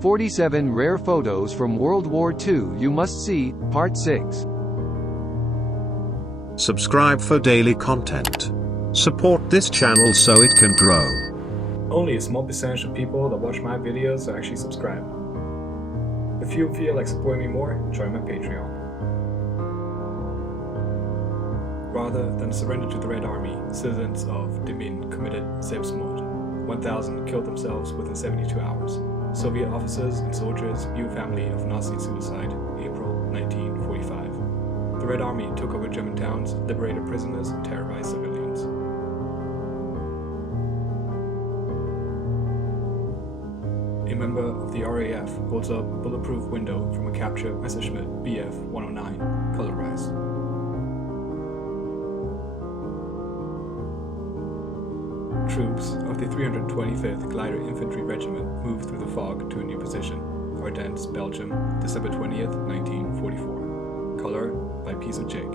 47 Rare Photos from World War II You Must See, Part 6. Subscribe for daily content. Support this channel so it can grow. Only a small percentage of people that watch my videos are actually subscribed. If you feel like supporting me more, join my Patreon. Rather than surrender to the Red Army, citizens of Demmin committed Selbstmord. 1,000 killed themselves within 72 hours. Soviet officers and soldiers view family of Nazi suicide, April 1945. The Red Army took over German towns, liberated prisoners, and terrorized civilians. A member of the RAF holds up a bulletproof window from a captured Messerschmitt Bf-109, colorized. Troops of the 325th Glider Infantry Regiment moved through the fog to a new position, Ardennes, Belgium, December 20th, 1944. Color by Piece of Jig.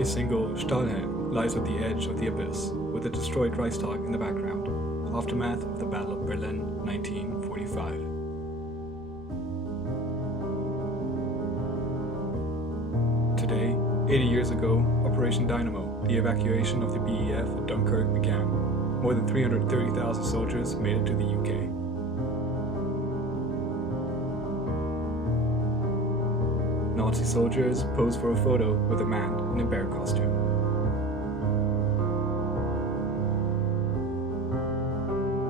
A single Stahlhelm lies at the edge of the abyss, with a destroyed Reichstag in the background. Aftermath of the Battle of Berlin, 1945. Today, 80 years ago, Operation Dynamo, the evacuation of the BEF at Dunkirk began. More than 330,000 soldiers made it to the UK. Nazi soldiers posed for a photo with a man in a bear costume.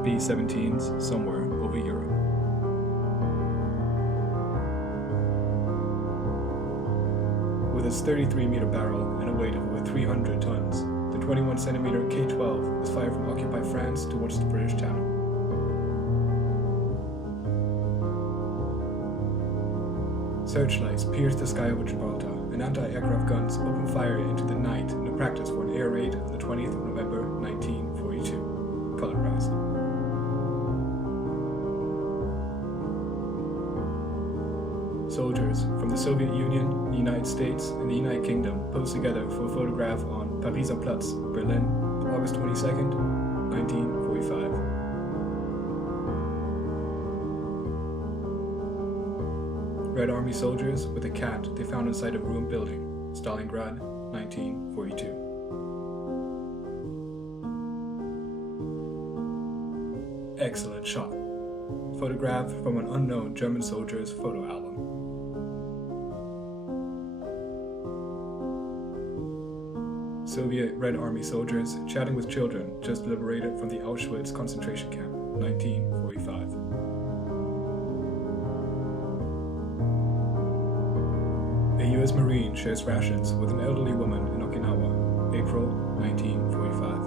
B-17s somewhere over Europe. With its 33-meter barrel and a weight of over 300 tons, the 21-centimeter K-12 was fired from occupied France towards the British Channel. Searchlights pierced the sky over Gibraltar, and anti-aircraft guns opened fire into the night in a practice for an air raid on the 20th of November 1942, colorized. Soldiers from the Soviet Union, the United States, and the United Kingdom posed together for a photograph on Pariser Platz, Berlin, August 22nd, 1945. Red Army soldiers with a cat they found inside a ruined building, Stalingrad, 1942. Excellent shot. Photograph from an unknown German soldier's photo album. Soviet Red Army soldiers chatting with children just liberated from the Auschwitz concentration camp, 1945. A U.S. Marine shares rations with an elderly woman in Okinawa, April 1945.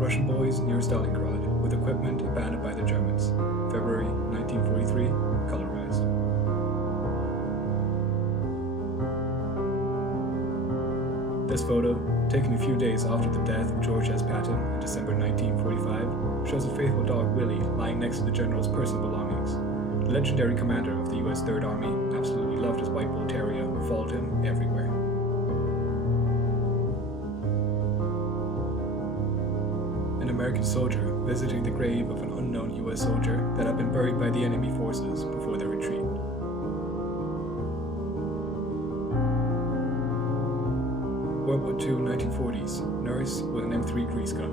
Russian boys near Stalingrad with equipment abandoned by the Germans, February 1943, colorized. This photo, taken a few days after the death of George S. Patton in December 1945, shows a faithful dog Willie lying next to the general's personal belongings. The legendary commander of the U.S. Third Army absolutely loved his white bull terrier and followed him everywhere. An American soldier visiting the grave of an unknown U.S. soldier that had been buried by the enemy forces before their retreat. World War II 1940s, nurse with an M3 grease gun.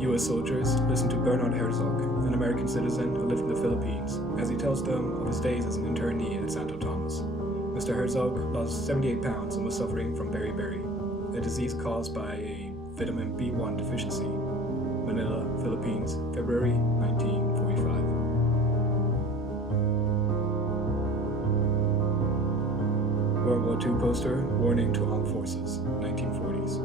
U.S. soldiers listen to Bernard Herzog, an American citizen who lived in the Philippines, as he tells them of his days as an internee at Santo Tomas. Mr. Herzog lost 78 pounds and was suffering from beriberi, a disease caused by a vitamin B1 deficiency. Manila, Philippines, February 1945. World War II poster, warning to armed forces, 1940s.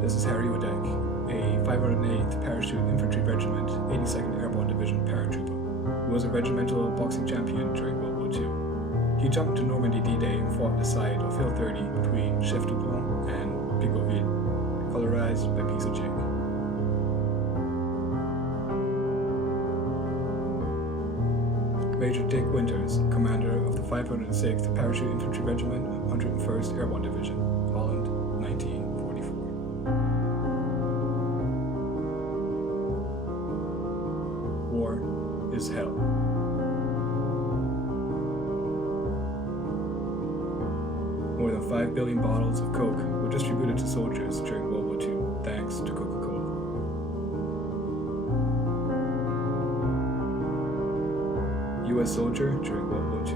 This is Harry Wadek, a 508th Parachute Infantry Regiment, 82nd Airborne Division paratrooper, who was a regimental boxing champion during World War II. He jumped to Normandy D-Day and fought at the side of Hill 30 between Chef-du-Pont and Picauville, colorized by Piece of Jig. Major Dick Winters, commander of the 506th Parachute Infantry Regiment, 101st Airborne Division, Holland, 1944. War is hell. More than 5 billion bottles of Coke were distributed to soldiers during World War II, thanks to Coca-Cola. U.S. soldier during World War II.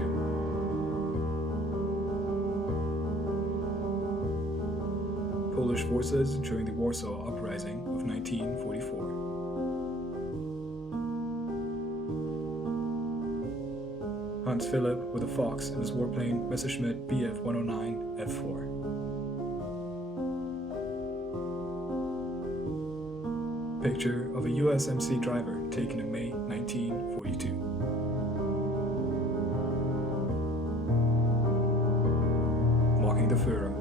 Polish forces during the Warsaw Uprising of 1944. Hans Philipp with a Fox in his warplane Messerschmitt Bf-109 F4. Picture of a USMC driver taken in May 1942. Mocking the Führer.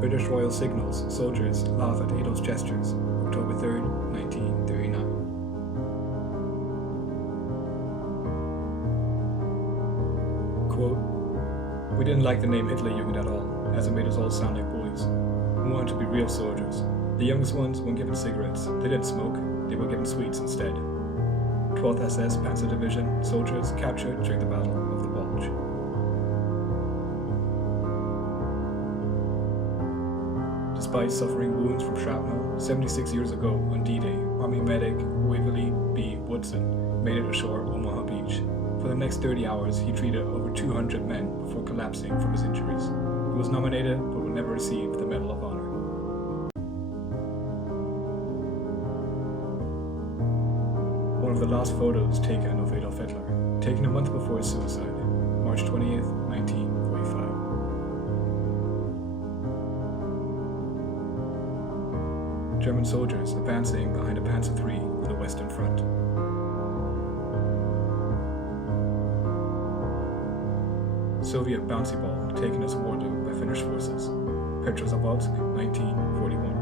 British Royal Signals soldiers laugh at Adolf's gestures, October 3, 1939. Quote, "We didn't like the name Hitlerjugend at all, as it made us all sound like boys. We wanted to be real soldiers. The youngest ones weren't given cigarettes, they didn't smoke, they were given sweets instead." 12th SS Panzer Division soldiers captured during the Battle of the Bulge. Despite suffering wounds from shrapnel, 76 years ago on D-Day, Army medic Waverly B. Woodson made it ashore Omaha Beach. For the next 30 hours, he treated over 200 men before collapsing from his injuries. He was nominated but would never receive the Medal of Honor. One of the last photos taken of Adolf Hitler, taken a month before his suicide, March 20th, 1945. German soldiers advancing behind a Panzer III on the Western Front. Soviet bouncy ball taken as war loot by Finnish forces, Petrozavodsk, 1941.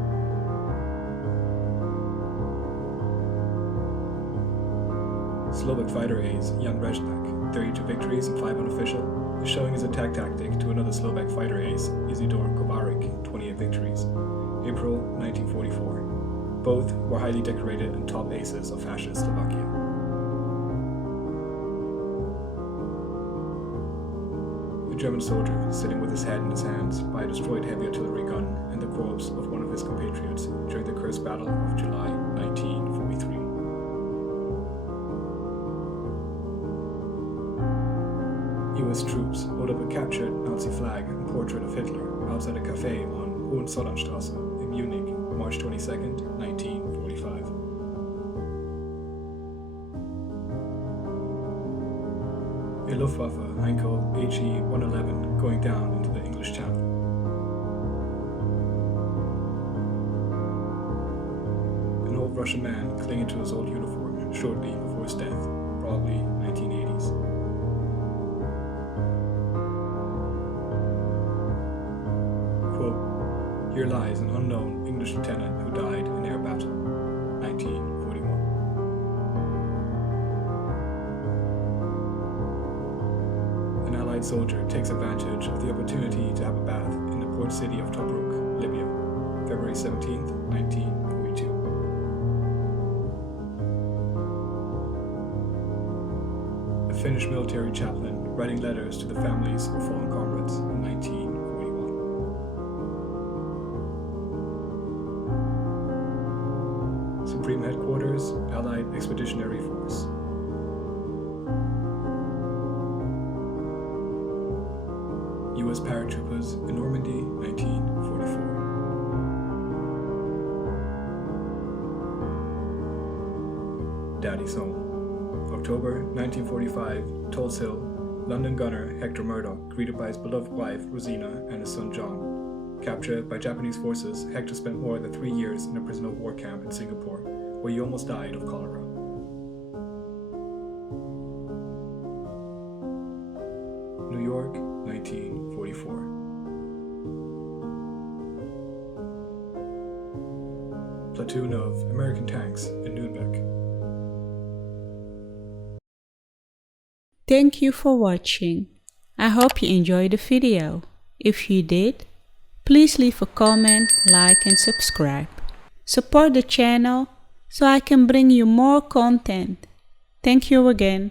Slovak fighter ace Jan Reznak, 32 victories and 5 unofficial, is showing his attack tactic to another Slovak fighter ace, Isidor Kovarik, 28 victories, April 1944. Both were highly decorated and top aces of fascist Slovakia. A German soldier sitting with his head in his hands by a destroyed heavy artillery gun and the corpse of one of his compatriots during the Kursk Battle of July 1943. US troops hold up a captured Nazi flag and portrait of Hitler outside a cafe on Hohenzollernstraße in Munich, March 22, 1945. A Luftwaffe Heinkel HE-111 going down into the English Channel. An old Russian man clinging to his old uniform shortly before his death, probably 1980s. Quote, "Here lies an unknown English lieutenant who died in air battle, 1941. An Allied soldier takes advantage of the opportunity to have a bath in the port city of Tobruk, Libya, February 17, 1942. A Finnish military chaplain writing letters to the families of fallen comrades in 1941. Supreme Headquarters, Allied Expeditionary Force. U.S. paratroopers in Normandy, 1944. Daddy's Home. October 1945, Tulse Hill, London gunner Hector Murdoch greeted by his beloved wife Rosina and his son John. Captured by Japanese forces, Hector spent more than 3 years in a prisoner of war camp in Singapore, where he almost died of cholera. New York, 1944. Platoon of American tanks in Nuremberg. Thank you for watching. I hope you enjoyed the video. If you did, please leave a comment, like and subscribe. Support the channel so I can bring you more content. Thank you again.